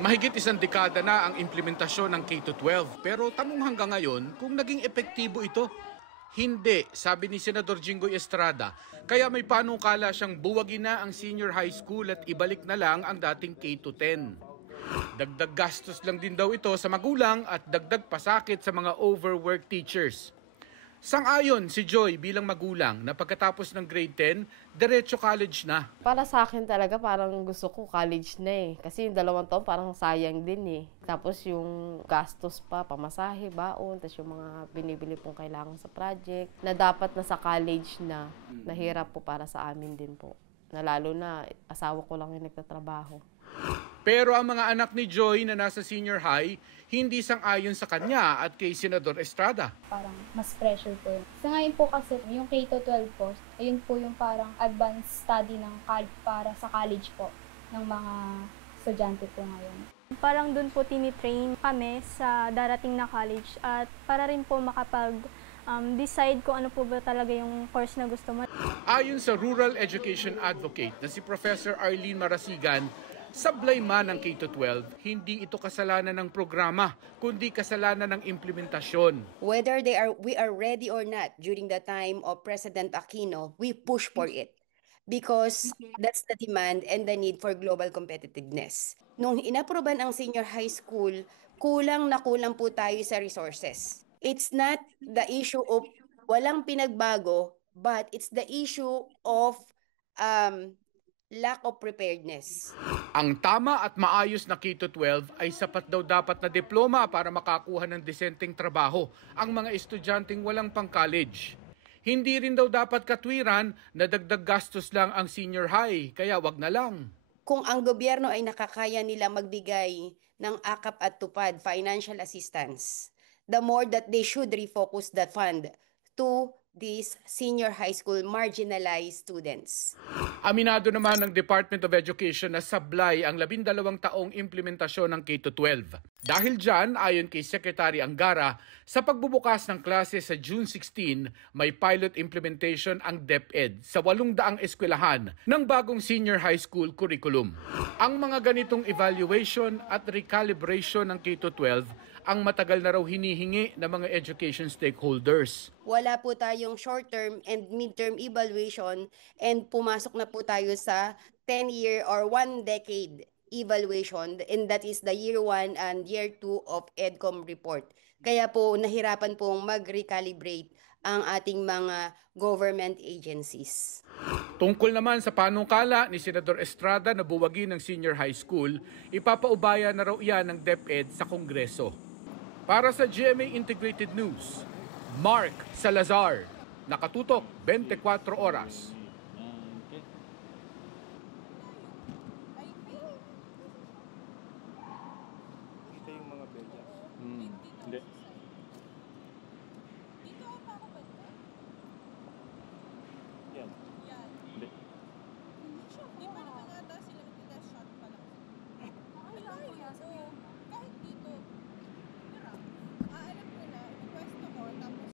Mahigit isang dekada na ang implementasyon ng K-12 pero tanong hanggang ngayon kung naging epektibo ito. Hindi, sabi ni Senador Jinggoy Estrada, kaya may panukala siyang buwagin na ang senior high school at ibalik na lang ang dating K-10. Dagdag gastos lang din daw ito sa magulang at dagdag pasakit sa mga overworked teachers. Sang-ayon si Joy bilang magulang na pagkatapos ng grade 10, diretso college na. Para sa akin talaga parang gusto ko college na eh. Kasi yung 2 taon parang sayang din eh. Tapos yung gastos pa, pamasahe, baon, tapos yung mga binibili pong kailangan sa project na dapat nasa college na, nahirap po para sa amin din po. Na lalo na asawa ko lang yung nagtatrabaho. Pero ang mga anak ni Joy na nasa senior high, hindi sang-ayon sa kanya at kay Senador Estrada. Parang mas pressure po yun. Sa ngayon po kasi yung K-12 po, ayun po yung parang advanced study ng para sa college po ng mga estudyante po ngayon. Parang dun po tinitrain kami sa darating na college at para rin po decide kung ano po ba talaga yung course na gusto mo. Ayon sa Rural Education Advocate na si Professor Arlene Marasigan, sablay man ng K-12, hindi ito kasalanan ng programa, kundi kasalanan ng implementasyon. Whether we are ready or not during the time of President Aquino, we push for it because that's the demand and the need for global competitiveness. Nung inaproban ang senior high school, kulang na kulang po tayo sa resources. It's not the issue of walang pinagbago, but it's the issue of lack of preparedness. Ang tama at maayos na K-12 ay sapat daw dapat na diploma para makakuha ng disenteng trabaho ang mga estudyanteng walang pang-college. Hindi rin daw dapat katwiran na dagdag gastos lang ang senior high, kaya wag na lang. Kung ang gobyerno ay nakakaya nila magbigay ng akap at tupad financial assistance, the more that they should refocus the fund to these senior high school marginalized students. Aminado naman ng Department of Education na sablay ang 12 taong implementasyon ng K-12. Dahil dyan, ayon kay Secretary Angara, sa pagbubukas ng klase sa June 16, may pilot implementation ang DepEd sa 800 eskwelahan ng bagong senior high school curriculum. Ang mga ganitong evaluation at recalibration ng K-12 ang matagal na raw hinihingi ng mga education stakeholders. Wala po tayong short-term and mid-term evaluation and pumasok na po tayo sa 10-year or 1-decade evaluation, and that is the year 1 and year 2 of EDCOM report. Kaya po nahirapan pong mag-recalibrate ang ating mga government agencies. Tungkol naman sa panukala ni Senador Estrada na buwagin ng senior high school, ipapaubaya na raw iyan ng DepEd sa Kongreso. Para sa GMA Integrated News, Mark Salazar, nakatutok 24 oras. Kita yung mga bellas. Hindi.